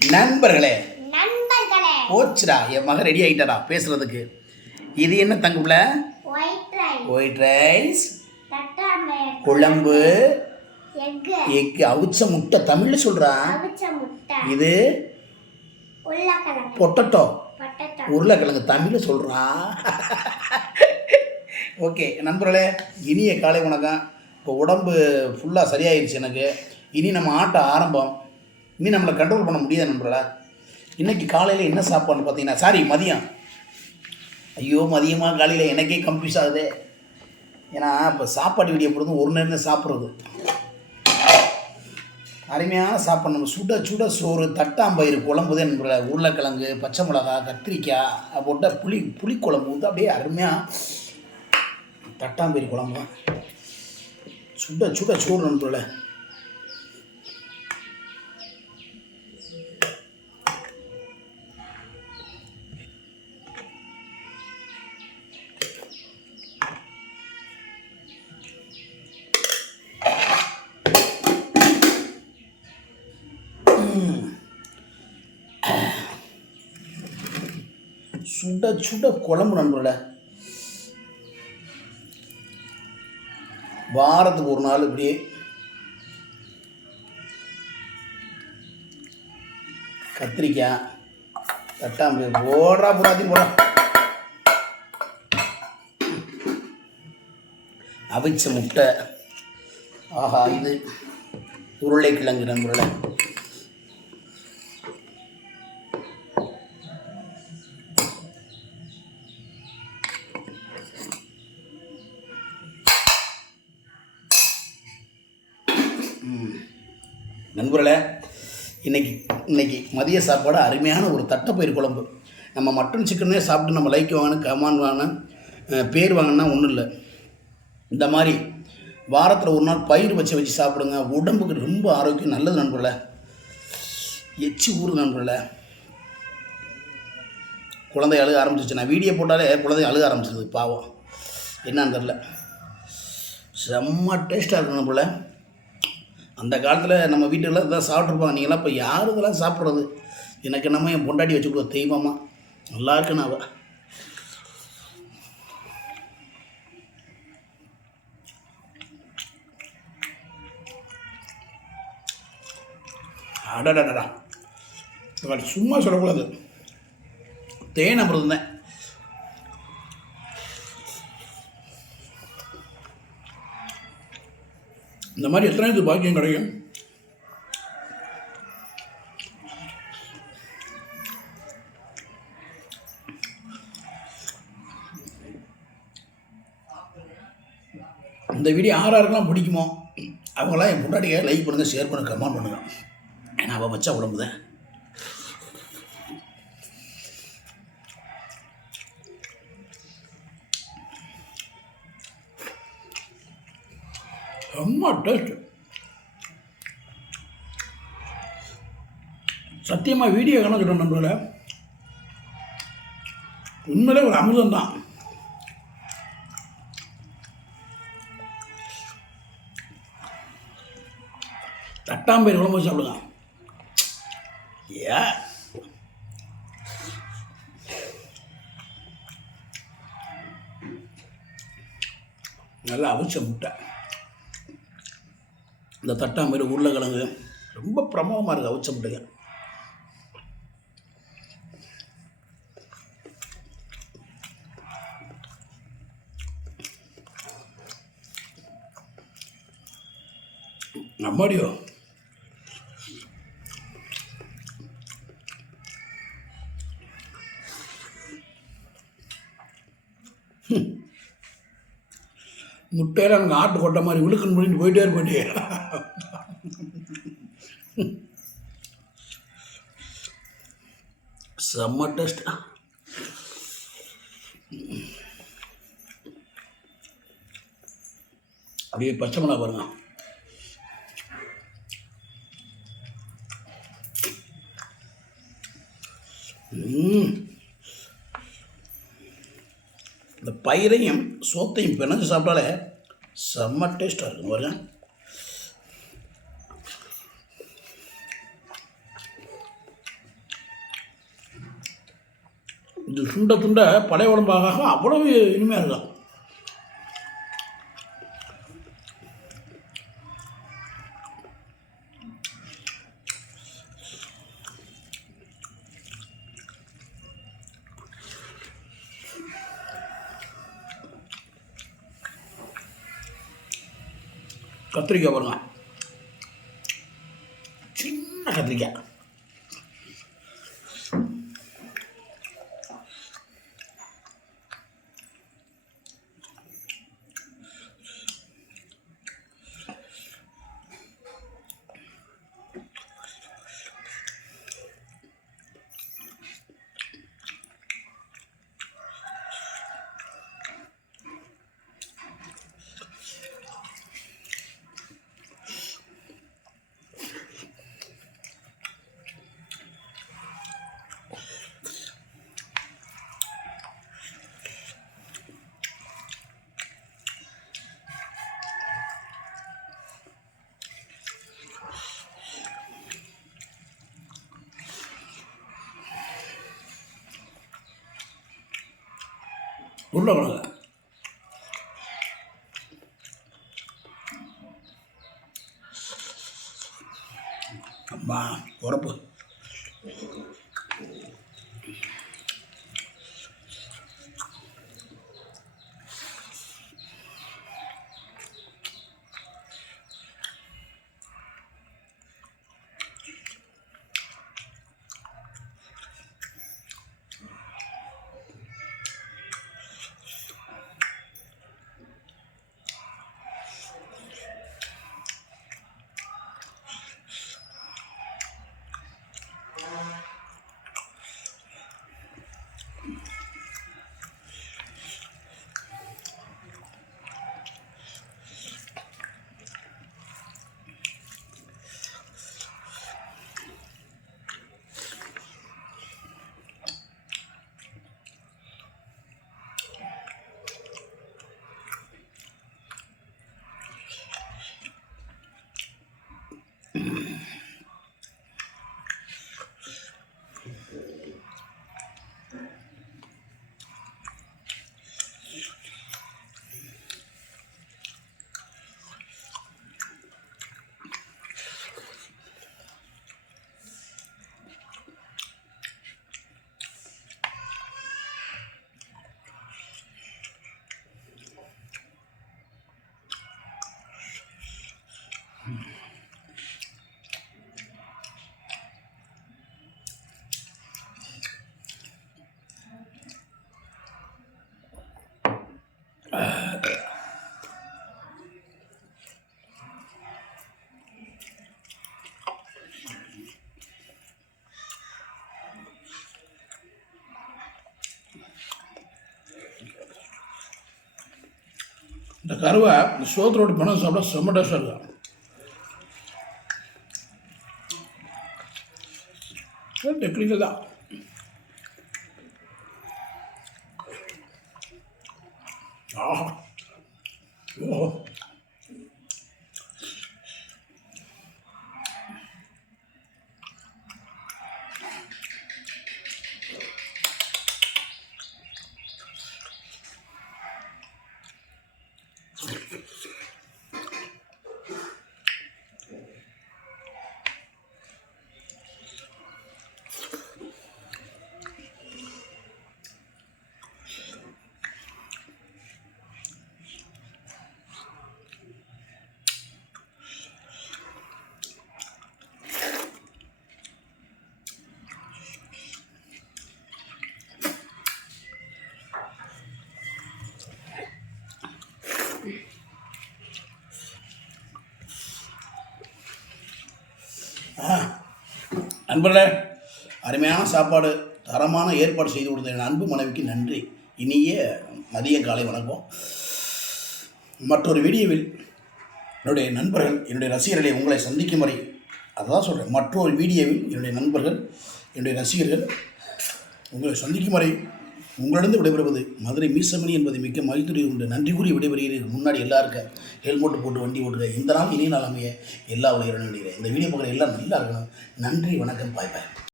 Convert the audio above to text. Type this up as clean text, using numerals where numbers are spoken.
நண்பர்களே போச்சுடா, என் மகன் ரெடி ஆகிட்டாடா பேசுறதுக்கு. இது என்ன தங்குல? ஒயிட் ரைஸ், குழம்பு, எக்கு, அவிச்ச முட்டை. தமிழ்ல சொல்றான். இது பொட்டட்டோ, உருளைக்கிழங்கு. தமிழ்ல சொல்றான். ஓகே நண்பர்களே, இனிய காலை வணக்கம். இப்போ உடம்பு ஃபுல்லாக சரியாயிடுச்சு எனக்கு. இனி நம்ம ஆட்ட ஆரம்பம். இனி நம்மளை கண்ட்ரோல் பண்ண முடியாது நண்பர்களா. இன்றைக்கி காலையில் என்ன சாப்பாடுன்னு பார்த்தீங்கன்னா, சாரி மதியம். ஐயோ மதியமாக காலையில் எனக்கே கன்ஃபியூஸ் ஆகுது. ஏன்னா இப்போ சாப்பாடு வீடியோ போடுறது ஒரு நேரம் சாப்பிட்றது அருமையான சாப்பாடு. நம்ம சுட சுட சோறு, தட்டாம்பயிறு குழம்புதே நண்பர்கள, உருளைக்கிழங்கு, பச்சை மிளகா, கத்திரிக்காய் போட்ட புளிக்குழம்பு வந்து அப்படியே அருமையாக தட்டாம்பயிறு குழம்பு சுட சுட சோறு நண்பர்கள. சுட சுட குழம்பு நண்பர்கள. வாரத்துக்கு ஒரு நாள் இப்படியே கத்திரிக்காய், தட்டாம்பயிறு போடுறா புறாத்தையும் போடுறா, அவிச்ச முட்டை, ஆஹா இது உருளைக்கிழங்கு நண்பர்கள. நண்பர்களே, இன்னைக்கு மதிய சாப்பாடு அருமையான ஒரு தட்டைப்பயிறு குழம்பு. நம்ம மட்டன் சிக்கனே சாப்பிட்டு நம்ம லைக் வாங்கணும், கமான் வாங்கணும், பேர் வாங்கினா ஒன்றும் இல்லை. இந்த மாதிரி வாரத்தில் ஒரு நாள் பயிர் வச்சு சாப்பிடுங்க. உடம்புக்கு ரொம்ப ஆரோக்கியம், நல்லது நண்பர்களே. எச்சி ஊறு நண்பர்களே. குழந்தை அழுக ஆரம்பிச்சிச்சு. நான் வீடியோ போட்டாலே குழந்தை அழுக ஆரம்பிச்சிருது பாவம், என்னான்னு தெரில. செம்ம டேஸ்ட்டாக இருக்கும் நண்பர்களே. அந்த காலத்தில் நம்ம வீட்டில் இதான் சாப்பிட்ருப்பாங்க. நீங்களாம் இப்போ யார் இதெல்லாம் சாப்பிட்றது? எனக்கு நம்ம என் பொண்டாட்டி வச்சு கொடுத்த தெய்வமா நல்லா இருக்குன்னு அவ. அடடடா, சும்மா சொல்லக்கூடாது. தேன் அப்புறம் தான். இந்த மாதிரி எத்தனை பாக்கியம் கிடைக்கும். இந்த வீடியோ யாரெல்லாம் பிடிக்குமோ அவங்களாம் என் முன்னாடியே லைக் பண்ணுங்கள், ஷேர் பண்ணுங்கள், கமெண்ட் பண்ணுங்கள். ஏன்னா அவள் வச்சா உடம்பு தான். ரொம்ப டேஸ்ட். சத்தியமாக வீடியோ கணக்கிட்டோம் நண்பர்கள, உண்மையிலே ஒரு அமுதம் தான். தட்டாம்பயிறு குழம்பு சாப்பிடுங்க. ஏ நல்லா அவிச்ச முட்டை, இந்த தட்டாம்பயிறு, உருளைக்கிழங்கு ரொம்ப பிரமாதமாக இருக்குது. அவிச்ச முட்டைங்க. நம்மடியோ முட்டையில் எனக்கு ஆட்டு கொட்டை மாதிரி விழுக்குன்னு முடிஞ்சு போயிட்டே இருப்பேன். செம்ம டேஸ்ட். அப்படியே பச்சை மிளகா பாருங்க. இந்த பயிரையும் சோத்தையும் பிணைஞ்சு சாப்பிட்டாலே செம்ம டேஸ்ட்டாக இருக்கும் பாருங்க. இது சுண்ட துண்ட பழைய உடம்பாக அவ்வளவு இனிமையாக இருக்கும். கத்திரிக்காய் பாருங்க, சின்ன கத்திரிக்காய். உருளைக்கிழங்கு அம்மா உரப்பு. இந்த கருவை இந்த சோத்தரோடு பணம் சாப்பிட செம்ம டேஸ்டாக இருக்கும். டெக்னிக்கல் தான். ஆஹா, ஓ, நண்பர்களே, அருமையான சாப்பாடு, தரமான ஏற்பாடு செய்து கொடுத்த என் அன்பு மனைவிக்கு நன்றி. இனிய மதிய காலை வணக்கம். மற்றொரு வீடியோவில் என்னுடைய நண்பர்கள், என்னுடைய ரசிகர்களை உங்களை சந்திக்கும் வரை, அதான் சொல்கிறேன், மற்றொரு வீடியோவில் என்னுடைய நண்பர்கள், என்னுடைய ரசிகர்கள் உங்களை சந்திக்கும் வரை உங்களிடம் விடைபெறுவது மதுரை மீசமணி என்பதை மிக்க மகிழ்ச்சி உண்டு. நன்றி கூறி விடைபெறுகிறேன். முன்னாடி எல்லாருக்கும் ஹெல்மெட் போட்டு வண்டி ஓட்டுக. இந்த நாள் இனிய நாள் அமைய எல்லா உலகிலும் நினைக்கிறேன். இந்த வீடியோ பார்க்குற எல்லாம் நல்லா இருக்கணும். நன்றி, வணக்கம், பாய் பாய்.